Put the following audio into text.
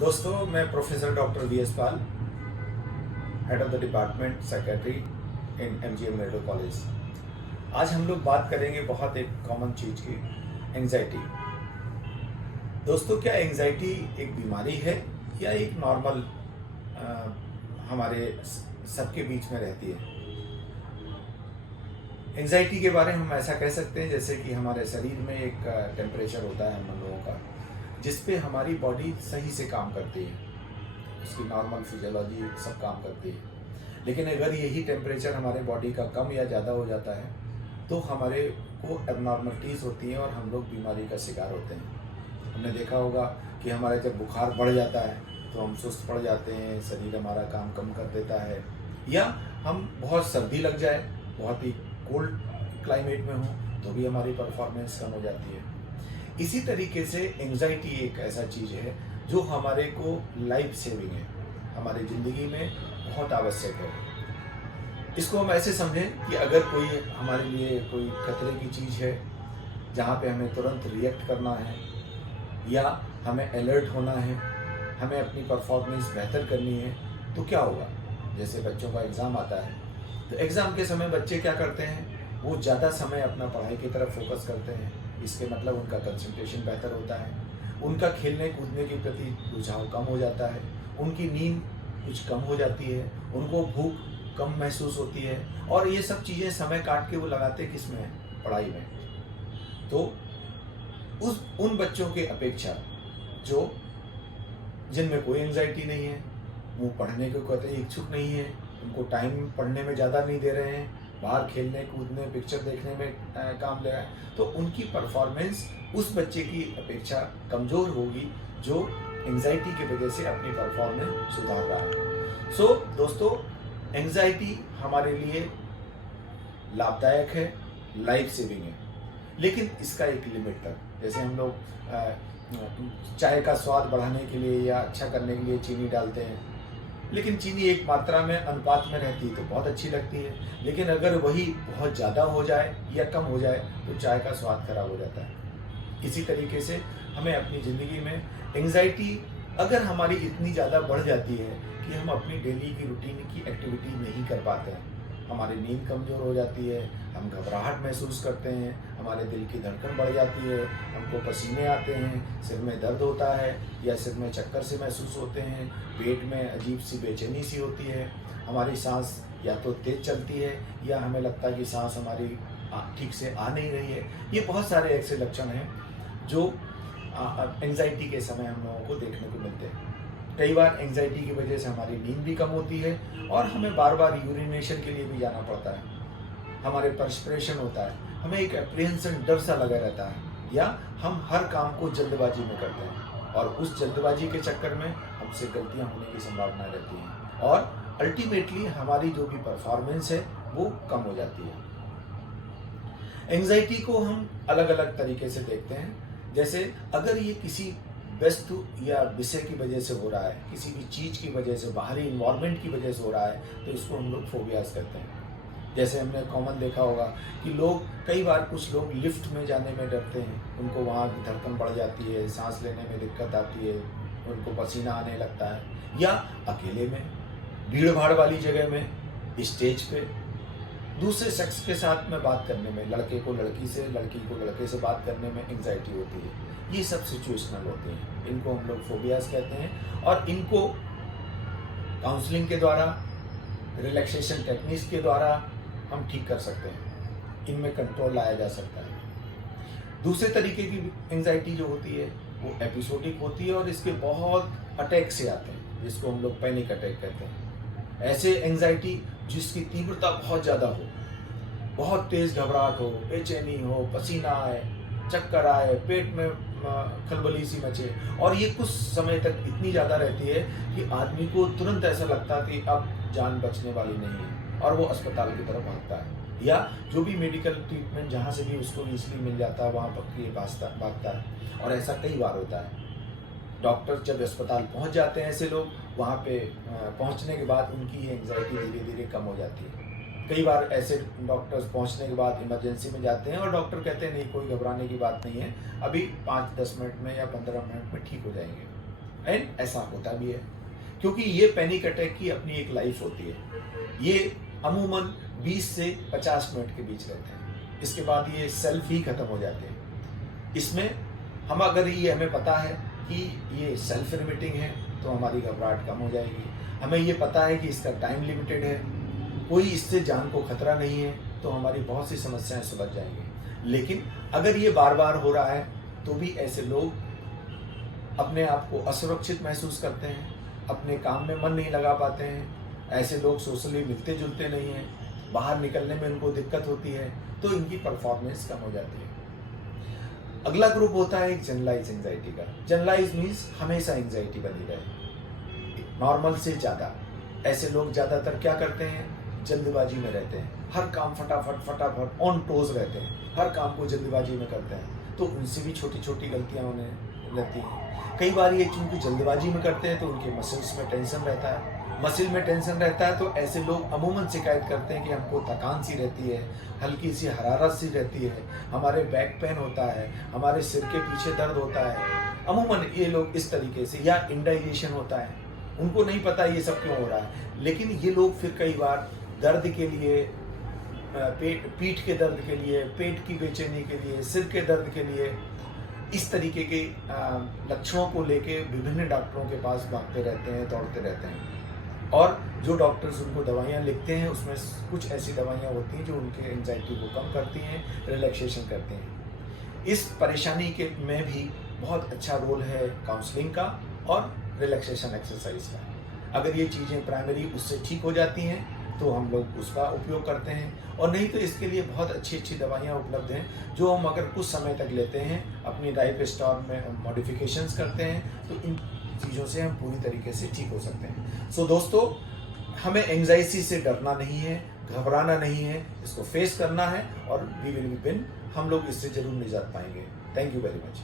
दोस्तों, मैं professor doctor V S Pal, head of the department psychiatry in MGM medical college. आज हम लोग बात करेंगे बहुत एक कॉमन चीज़ की, एंजाइटी। दोस्तों, क्या एंजाइटी एक बीमारी है या एक नॉर्मल हमारे सबके बीच में रहती है? एंजाइटी के बारे में हम ऐसा कह सकते हैं जैसे कि हमारे शरीर में एक टेम्परेचर होता है हम लोगों का, जिस पे हमारी बॉडी सही से काम करती है, उसकी नॉर्मल फिजियोलॉजी सब काम करती है। लेकिन अगर यही टेम्परेचर हमारे बॉडी का कम या ज़्यादा हो जाता है तो हमारे को एबनॉर्मलिटीज़ होती हैं और हम लोग बीमारी का शिकार होते हैं। हमने देखा होगा कि हमारे जब बुखार बढ़ जाता है तो हम सुस्त पड़ जाते हैं, शरीर हमारा काम कम कर देता है, या हम बहुत सर्दी लग जाए, बहुत ही कोल्ड क्लाइमेट में हो तो भी हमारी परफॉर्मेंस कम हो जाती है। इसी तरीके से एंजाइटी एक ऐसा चीज़ है जो हमारे को लाइफ सेविंग है, हमारी ज़िंदगी में बहुत आवश्यक है। इसको हम ऐसे समझें कि अगर कोई हमारे लिए कोई खतरे की चीज़ है जहाँ पे हमें तुरंत रिएक्ट करना है या हमें अलर्ट होना है, हमें अपनी परफॉर्मेंस बेहतर करनी है, तो क्या होगा? जैसे बच्चों का एग्ज़ाम आता है तो एग्ज़ाम के समय बच्चे क्या करते हैं, वो ज़्यादा समय अपना पढ़ाई की तरफ फोकस करते हैं। इसके मतलब उनका कंसंट्रेशन बेहतर होता है, उनका खेलने कूदने के प्रति रुझाव कम हो जाता है, उनकी नींद कुछ कम हो जाती है, उनको भूख कम महसूस होती है, और ये सब चीज़ें समय काट के वो लगाते किस में? पढ़ाई में। तो उन बच्चों के अपेक्षा जो जिनमें कोई एंजाइटी नहीं है, वो पढ़ने को कहते इच्छुक नहीं है, उनको टाइम पढ़ने में ज़्यादा नहीं दे रहे हैं, बाहर खेलने कूदने पिक्चर देखने में काम ले रहे हैं, तो उनकी परफॉर्मेंस उस बच्चे की अपेक्षा कमज़ोर होगी जो एंजाइटी की वजह से अपनी परफॉर्मेंस सुधार रहा है। सो दोस्तों, एंजाइटी हमारे लिए लाभदायक है, लाइफ सेविंग है, लेकिन इसका एक लिमिट तक। जैसे हम लोग चाय का स्वाद बढ़ाने के लिए या अच्छा करने के लिए चीनी डालते हैं, लेकिन चीनी एक मात्रा में अनुपात में रहती है तो बहुत अच्छी लगती है, लेकिन अगर वही बहुत ज़्यादा हो जाए या कम हो जाए तो चाय का स्वाद खराब हो जाता है। इसी तरीके से हमें अपनी ज़िंदगी में एंजाइटी अगर हमारी इतनी ज़्यादा बढ़ जाती है कि हम अपनी डेली की रूटीन की एक्टिविटी नहीं कर पाते हैं, हमारी नींद कमज़ोर हो जाती है, हम घबराहट महसूस करते हैं, हमारे दिल की धड़कन बढ़ जाती है, हमको पसीने आते हैं, सिर में दर्द होता है या सिर में चक्कर से महसूस होते हैं, पेट में अजीब सी बेचैनी सी होती है, हमारी सांस या तो तेज़ चलती है या हमें लगता है कि सांस हमारी ठीक से आ नहीं रही है। ये बहुत सारे ऐसे लक्षण हैं जो एंजाइटी के समय हम लोगों को देखने को मिलते हैं। कई बार एंजाइटी की वजह से हमारी नींद भी कम होती है और हमें बार बार यूरिनेशन के लिए भी जाना पड़ता है, हमारे पर्सपिरेशन होता है, हमें एक एप्रीहेंशन डर सा लगा रहता है, या हम हर काम को जल्दबाजी में करते हैं और उस जल्दबाजी के चक्कर में हमसे गलतियां होने की संभावना रहती हैं और अल्टीमेटली हमारी जो भी परफॉर्मेंस है वो कम हो जाती है। एंजाइटी को हम अलग अलग तरीके से देखते हैं। जैसे अगर ये किसी वस्तु या विषय की वजह से हो रहा है, किसी भी चीज़ की वजह से, बाहरी इन्वायरमेंट की वजह से हो रहा है, तो इसको हम लोग फोबियाज करते हैं। जैसे हमने कॉमन देखा होगा कि लोग कई बार कुछ लोग लिफ्ट में जाने में डरते हैं, उनको वहाँ की धड़कन बढ़ जाती है, सांस लेने में दिक्कत आती है, उनको पसीना आने लगता है, या अकेले में भीड़ भाड़ वाली जगह में, स्टेज पे दूसरे शख्स के साथ में बात करने में, लड़के को लड़की से, लड़की को लड़के से बात करने में एंजाइटी होती है। ये सब सिचुएशनल होते हैं, इनको हम लोग फोबियाज कहते हैं और इनको काउंसलिंग के द्वारा, रिलैक्सेशन टेक्निक्स के द्वारा हम ठीक कर सकते हैं, इनमें कंट्रोल लाया जा सकता है। दूसरे तरीके की एंजाइटी जो होती है वो एपिसोडिक होती है और इसके बहुत अटैक से आते हैं, जिसको हम लोग पैनिक अटैक कहते हैं। ऐसे एंजाइटी जिसकी तीव्रता बहुत ज़्यादा हो, बहुत तेज़ घबराहट हो, बेचैनी हो, पसीना आए, चक्कर आए, पेट में खलबली सी मचे, और ये कुछ समय तक इतनी ज़्यादा रहती है कि आदमी को तुरंत ऐसा लगता है कि अब जान बचने वाली नहीं है और वो अस्पताल की तरफ भागता है, या जो भी मेडिकल ट्रीटमेंट जहाँ से भी उसको ईजिली मिल जाता है वहाँ पर ये भागता है। और ऐसा कई बार होता है। डॉक्टर जब अस्पताल पहुंच जाते हैं ऐसे लोग, वहाँ पे पहुंचने के बाद उनकी ये एंजाइटी धीरे धीरे कम हो जाती है। कई बार ऐसे डॉक्टर्स पहुंचने के बाद इमरजेंसी में जाते हैं और डॉक्टर कहते हैं नहीं, कोई घबराने की बात नहीं है, अभी 5-10 मिनट में या 15 मिनट में ठीक हो जाएंगे। एंड ऐसा होता भी है, क्योंकि ये पैनिक अटैक की अपनी एक लाइफ होती है। ये अमूमन 20 से 50 मिनट के बीच रहते हैं, इसके बाद ये सेल्फ ही खत्म हो जाते हैं। इसमें हम अगर ये हमें पता है कि ये सेल्फ लिमिटिंग है तो हमारी घबराहट कम हो जाएगी। हमें ये पता है कि इसका टाइम लिमिटेड है, कोई इससे जान को खतरा नहीं है, तो हमारी बहुत सी समस्याएं सुलझ जाएंगी। लेकिन अगर ये बार बार हो रहा है तो भी ऐसे लोग अपने आप को असुरक्षित महसूस करते हैं, अपने काम में मन नहीं लगा पाते हैं, ऐसे लोग सोशली मिलते जुलते नहीं हैं, बाहर निकलने में उनको दिक्कत होती है, तो इनकी परफॉर्मेंस कम हो जाती है। अगला ग्रुप होता है एक जनरलाइज एंजाइटी का। जनरलाइज मीन्स हमेशा एंजाइटी बनी रहे, नॉर्मल से ज़्यादा। ऐसे लोग ज़्यादातर क्या करते हैं, जल्दबाजी में रहते हैं, हर काम फटाफट ऑन टोज रहते हैं, हर काम को जल्दबाजी में करते हैं, तो उनसे भी छोटी छोटी गलतियां उन्हें रहती हैं। कई बार ये चूंकि जल्दबाजी में करते हैं तो उनके मसल्स में टेंशन रहता है, मसल में टेंशन रहता है, तो ऐसे लोग अमूमन शिकायत करते हैं कि हमको थकान सी रहती है, हल्की सी हरारत सी रहती है, हमारे बैक पेन होता है, हमारे सिर के पीछे दर्द होता है। अमूमन ये लोग इस तरीके से, या इंडाइजेशन होता है, उनको नहीं पता ये सब क्यों हो रहा है, लेकिन ये लोग फिर कई बार दर्द के लिए, पीठ के दर्द के लिए, पेट की बेचैनी के लिए, सिर के दर्द के लिए, इस तरीके के लक्षणों को लेके विभिन्न डॉक्टरों के पास भागते रहते हैं, दौड़ते रहते हैं। और जो डॉक्टर्स उनको दवाइयाँ लिखते हैं उसमें कुछ ऐसी दवाइयाँ होती हैं जो उनके एंजाइटी को कम करती हैं, रिलैक्सेशन करती हैं। इस परेशानी के में भी बहुत अच्छा रोल है काउंसलिंग का और रिलैक्सेशन एक्सरसाइज का। अगर ये चीज़ें प्राइमरी उससे ठीक हो जाती हैं तो हम लोग उसका उपयोग करते हैं, और नहीं तो इसके लिए बहुत अच्छी अच्छी दवाइयाँ उपलब्ध हैं जो हम अगर कुछ समय तक लेते हैं, अपनी लाइफ स्टाइल में हम मॉडिफिकेशंस करते हैं, तो इन चीज़ों से हम पूरी तरीके से ठीक हो सकते हैं। सो दोस्तों, हमें एंजाइटी से डरना नहीं है, घबराना नहीं है, इसको फेस करना है, और वी विल विन, हम लोग इससे जरूर निजात पाएंगे। Thank you very much.